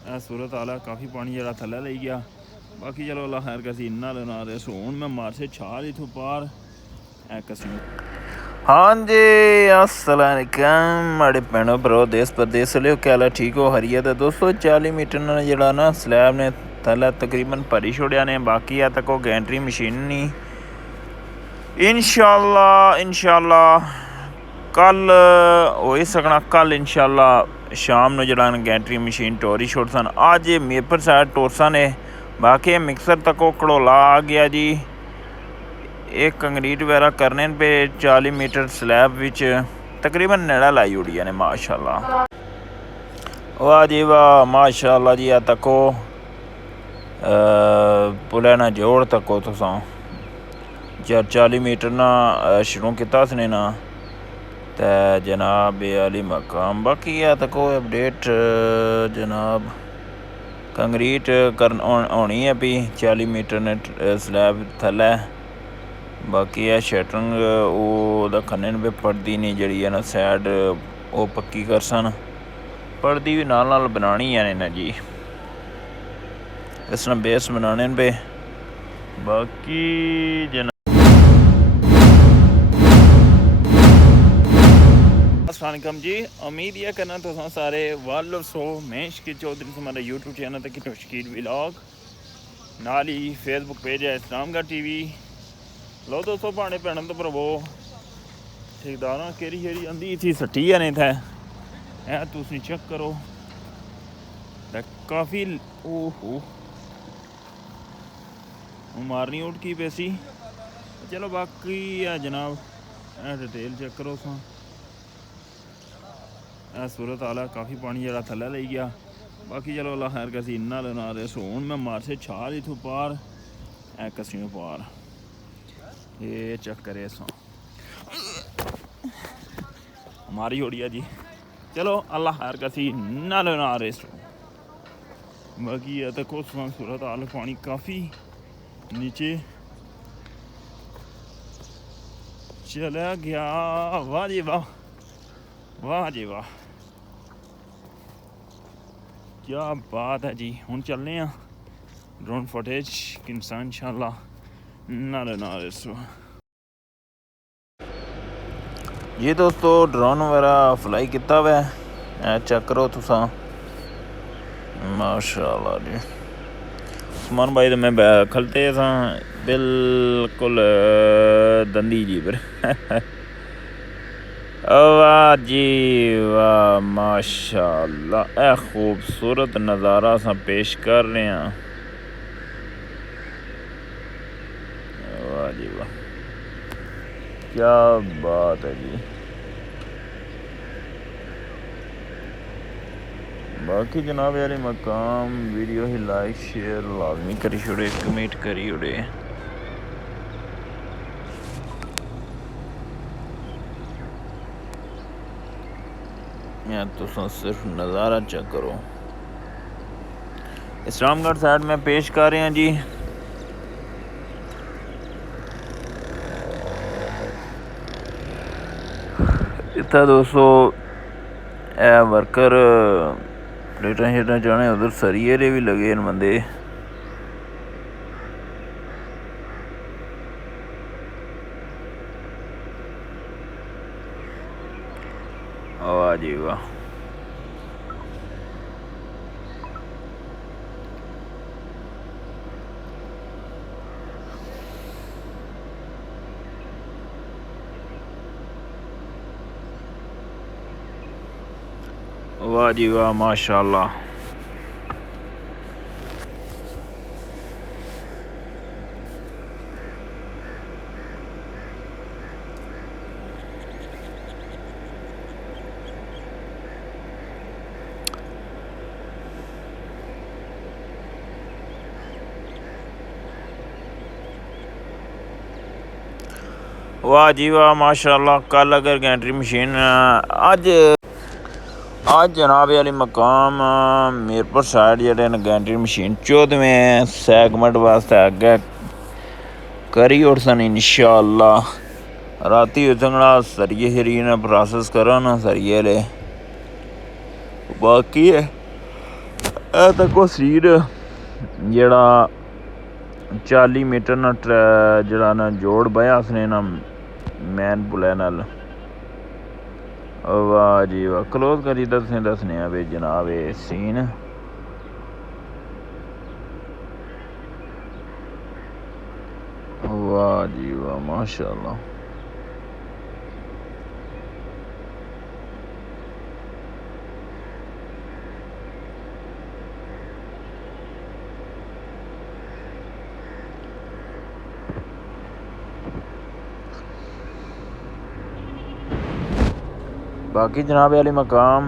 सूरत आला काफ़ी पानी जरा थल्ले ले गया। बाकी चलो अल्लाह खैर कसी इन्ना लेना रहे सो हूँ मैं मार से छाल इथों पार कसी। हाँ जी अस्सलाम वालेकुम माड़े भैनों भ्रो देश प्रदेश लियो क्या हाल है ठीक हो हरिया तो दोस्तों 40 मीटर ने जड़ा ना स्लैब ने थल्ले तकरीबन भरी छोड़िया ने बाकी है तक गैंट्री मशीन नहीं इंशाअल्लाह कल हो ही सकना कल इंशाअल्लाह शाम ਨੂੰ ਜਿਹੜਾ ਗੈਂਟਰੀ ਮਸ਼ੀਨ ਟੋਰੀ ਛੋੜ ਸਨ ਅੱਜ ਇਹ ਮੇਪਰ ਸਾਈਡ ਟੋਰਸਾ ਨੇ बाकी मिक्सर तक वो कड़ोला आ गया जी। एक कंक्रीट वगैरह करने पे 40 मीटर स्लैब विच तकरीबन नेड़ा लाई उड़ी ने माशाल्लाह। वाह जी वाह माशाल्लाह जी। आ तको पुलै ना जोड़ तको तुसां 40 मीटर ना शुरू किता उसने ना तो जनाब ये अली मकाम बाकी है तको अपडेट जनाब कंक्रीट कर होनी है भी 40 मीटर ने स्लैब थल्लै बाकी है शटरिंग वो खन्ने पे पड़दी नहीं जड़ी है ना सैड वो पक्की कर सन पड़दी भी नाल बनानी है ना जी इस तरह बेस बनाने पे बाकी जना अस्सलाम जी। उम्मीद यह करना तो सारे वाल सो मैं शकील चौधरी से हमारा यूट्यूब चैनल तक की शकील व्लॉग नाल ही फेसबुक पेज है इस्लामगढ़ टीवी। लो दोस्तों भाने भैनों तो प्रभो ठेकेदार केरी शेरी आंदी थी सट्टी है नहीं था है तुम चेक करो काफ़ी ओहो मारनी उठकी पैसी। चलो बाकी है जनाब डिटेल चेक करो सूरत आला काफ़ी पानी जरा थल्ले ले गया। बाकी चलो अल्लाह खैर कसी इन्ना लेना रहे सो हूँ मैं मार से छाल इथों पार कसियों पार ये चेक करे सो मारी उड़िया जी। चलो अल्लाह खैर कसी इन्ना लेना रहे सो बाकी है तो कुछ सूरत आला पानी काफ़ी नीचे चला गया। वाह जी वाह वाह जी वाह क्या बात है जी। हुण चलने ड्रोन फुटेज इंसान इंशाल्लाह नारे सो ये दोस्तों ड्रोन वगैरह फ्लाई किया हुआ है चेक करो तुसा माशाल्लाह जी। उस्मान भाई तो मैं खलते सा बिल्कुल दंदी जी पर वाह जी वाह माशाल्लाह ए खूबसूरत नज़ारा सा पेश कर रहे हैं। वाह जी वाह क्या बात है जी। बाकी जनाब यार मकाम वीडियो ही लाइक शेयर लाजमी करी छोड़े कमेंट करी उड़े या तो सिर्फ नज़ारा चेक करो। इस्लामगढ़ साइड में पेश कर रहे हैं जी। इतना दोस्तों ए वर्कर प्लेटा शेटा जाने उधर सरिये भी लगे इन बंदे वाह जी वाह वाह जी वाह माशाल्लाह। वाह जी वाह माशाल्लाह। कल अगर गैंट्री मशीन आज जनाब अली मकाम मीरपुर साइड जेह्ड़े न गैंट्री मशीन 14वें सैगमेंट वास्ते अग्गै करी उड़सन इंशाअल्लाह। राती उतंगड़ा सरिये शरिये ने प्रोसेस करन सरिये ले बाकी है ਇਹ ਤੱਕੋ ਸੀਰ ਜਿਹੜਾ 40 मीटर ना ਜਿਹੜਾ ਨਾ ਜੋੜ ਬਹਿਆ ਉਸਨੇ ਨਾ मैन पुलै नाल। वाह जी वाह, क्लोज करी दसने वे जनाब ये सीन। वाह जी वाह, माशाअल्लाह। बाकी जनाब अली मकाम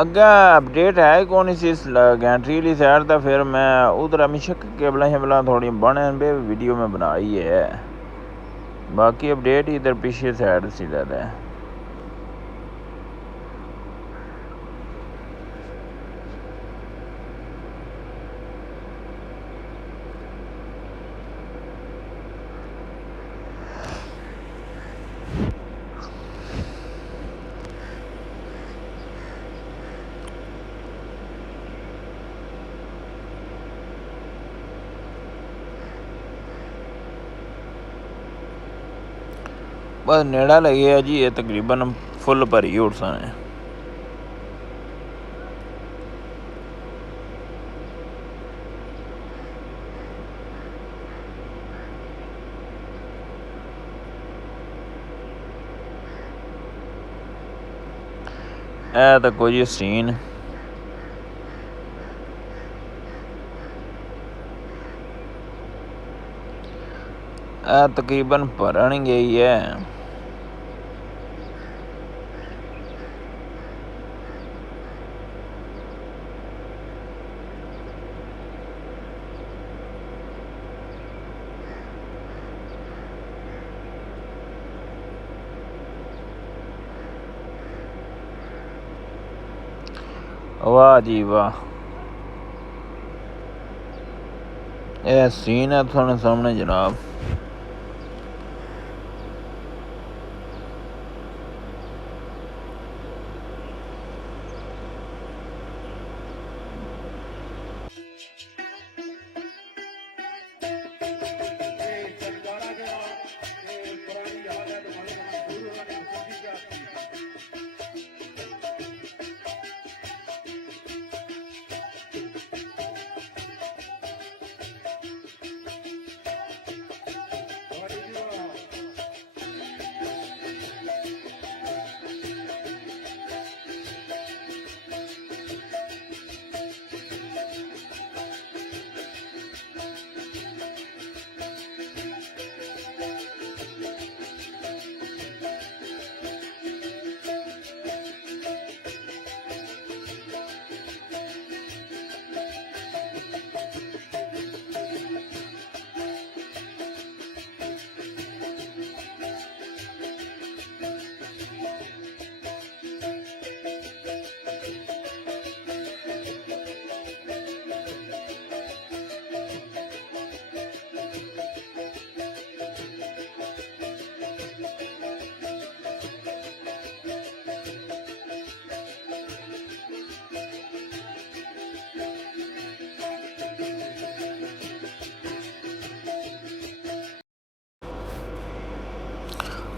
अग्गे अपडेट है कौन सी इस गैंट्री वाली साइड का। फिर मैं उधर हमेशा केबल शेबल थोड़ी बने बे वीडियो में बनाई है। बाकी अपडेट इधर पीछे साइड से ज़्यादा है। बस नेड़ा लगे है जी, ये तकरीबन फुल भरी उठ सन है। ए तो कोई सीन तकरीबन भरन गई है। वाह जी वाह, यह सीन है थोड़े सामने जनाब।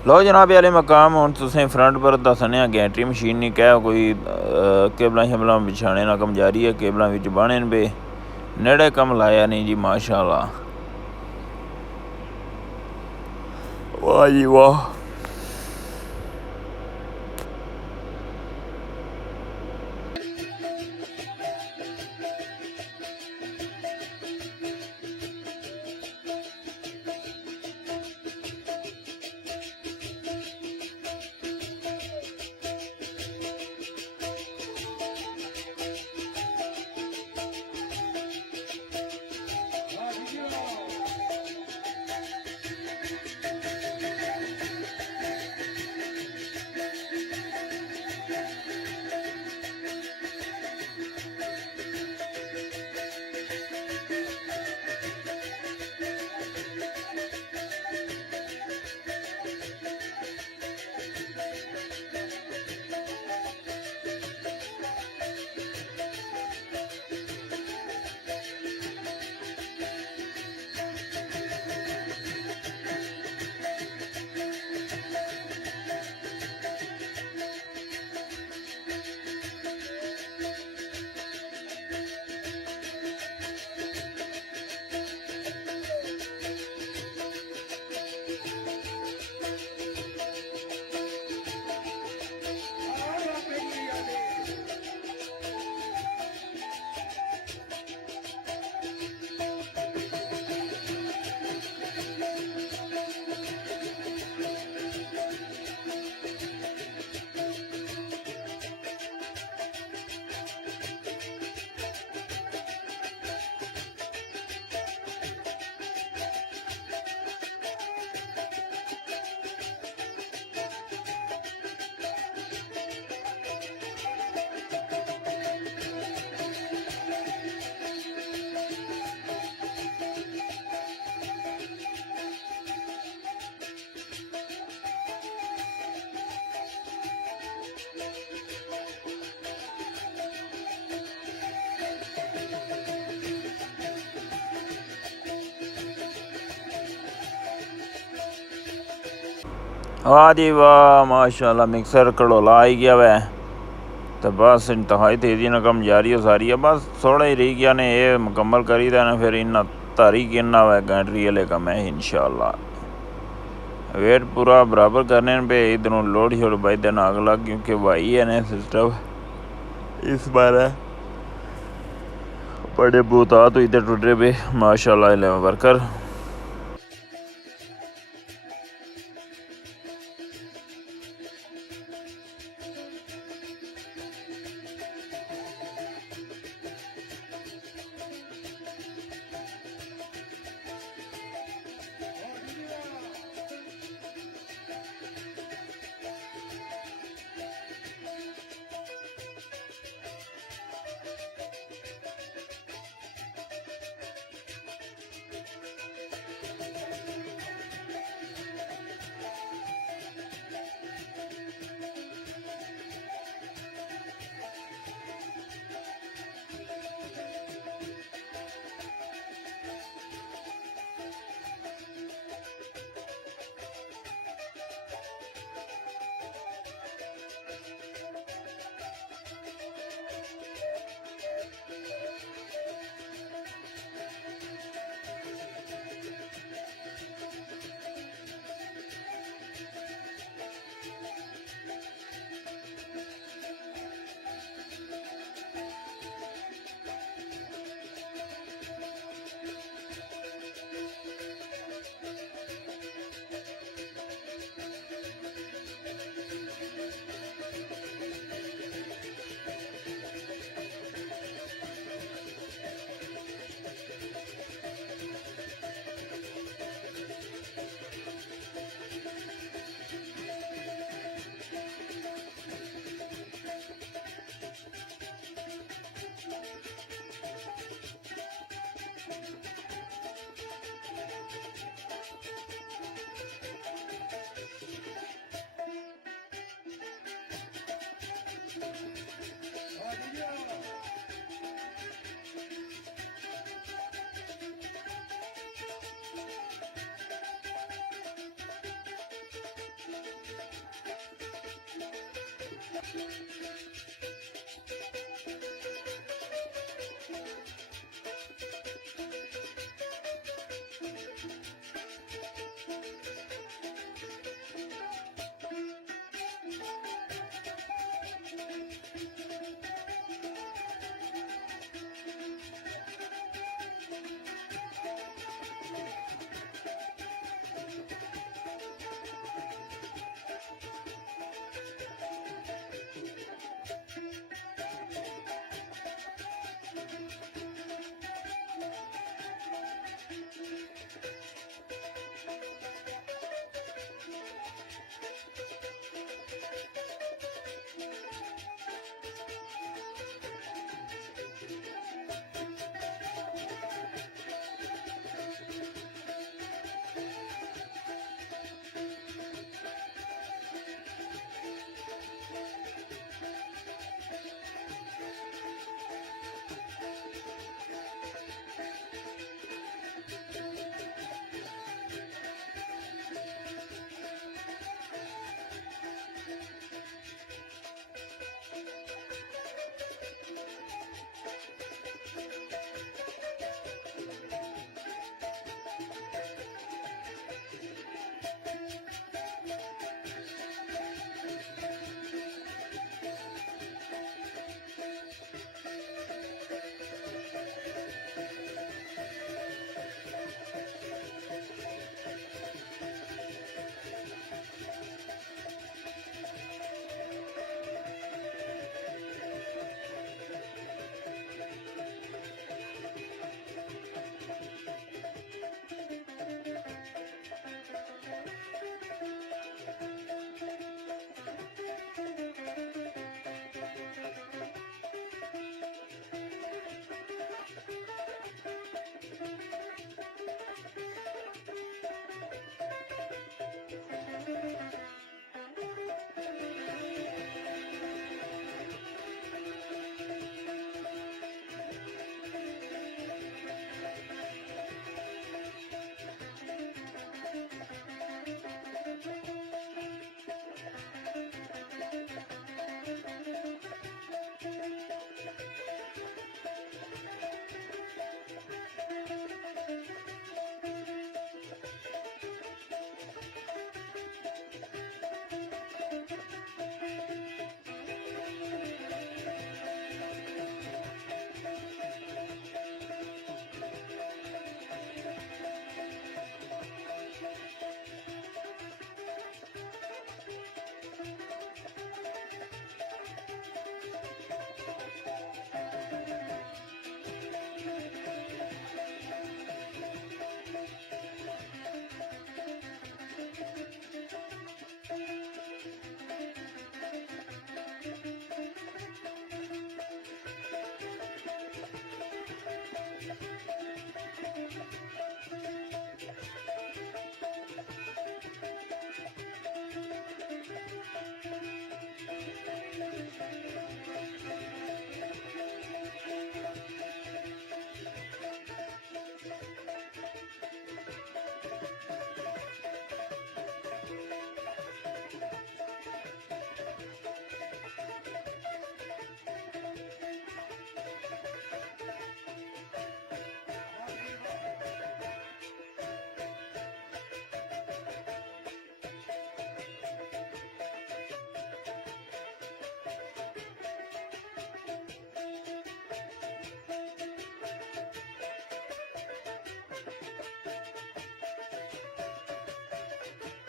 लो जनाब आले मकाम हूँ तुसें फ्रंट पर दसने गैंट्री मशीन नहीं कह कोई केबल शेबल बिछाने ना कम जारी है। केबलों विच बाने बे नेड़े कम लाया नहीं जी, माशाअल्लाह। वाह जी वाह। वाह जी वाह माशाल्लाह मिक्सर घड़ोला आई गया वै तो बस इंतहाई तेज़ी नाल कम जारी हो सारी है बस थोड़ा ही रह गया ने ये मुकम्मल करी देना फिर इन्ना तारी गिनना वै गैंटरी वाले कम है इंशाअल्लाह वेट पूरा बराबर करने पे इधरों लोड छोड़ बाई दिन अगला क्योंकि भाई है ने सिस्टम इस बार बड़े बोतात हुई टुटे पे माशाल्लाह वर्कर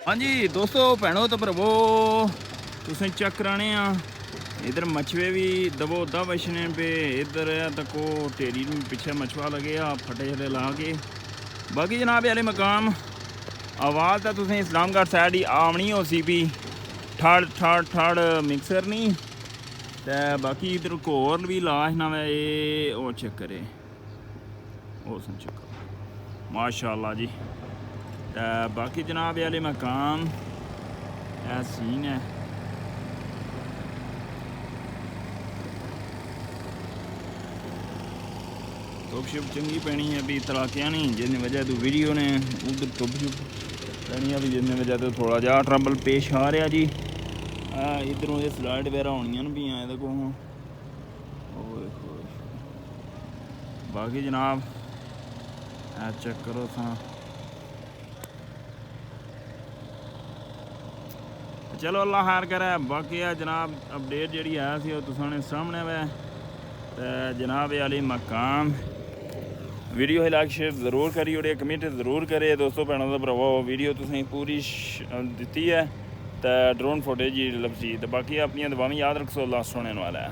हाँ जी दोस्तों भैनों तो भरावो तुसें चेक कराने इधर मछवे भी दबो दब बछने पे इधर तको ढेरी पीछे मछुआ लगे फटे जड़े ला के बाकी जनाब आले मकाम आवाज़ तो तुसें इस्लामगढ़ साइड ही आमनी हो सी भी ठाड़ ठाड़ ठाड़ मिक्सर नहीं ते बाकी इधर घोर भी लाश ना ये वो चक्कर है वो सुन चक्कर माशाअल्लाह जी। बाकी जनाब आले मकाम ऐ सीन है धुप शुप चंगी पैनी है अभी तलाकिया नहीं जिसने वजह तो वीडियो ने उधर धुप शुप पैनी है भी जिसने वजह तो थोड़ा जा ट्रबल पेश आ रहा जी। इधरों ये स्लाइड वगैरह होनियां भी हैं देखो बाकी जनाब चेक करो सा चलो अल्लाह खैर करे। बाकी जनाब अपडेट जी है सी तुसाने सामने वे जनाब आली मकाम वीडियो ही लाइक शेयर जरूर करी और कमेंट जरूर करे दोस्तों भैनों का भरावो वीडियो तुसें पूरी दी है तो ड्रोन फुटेज लभसी तो बाकी अपनी दुआवां याद रखो अल्लाह सुनने वाला है।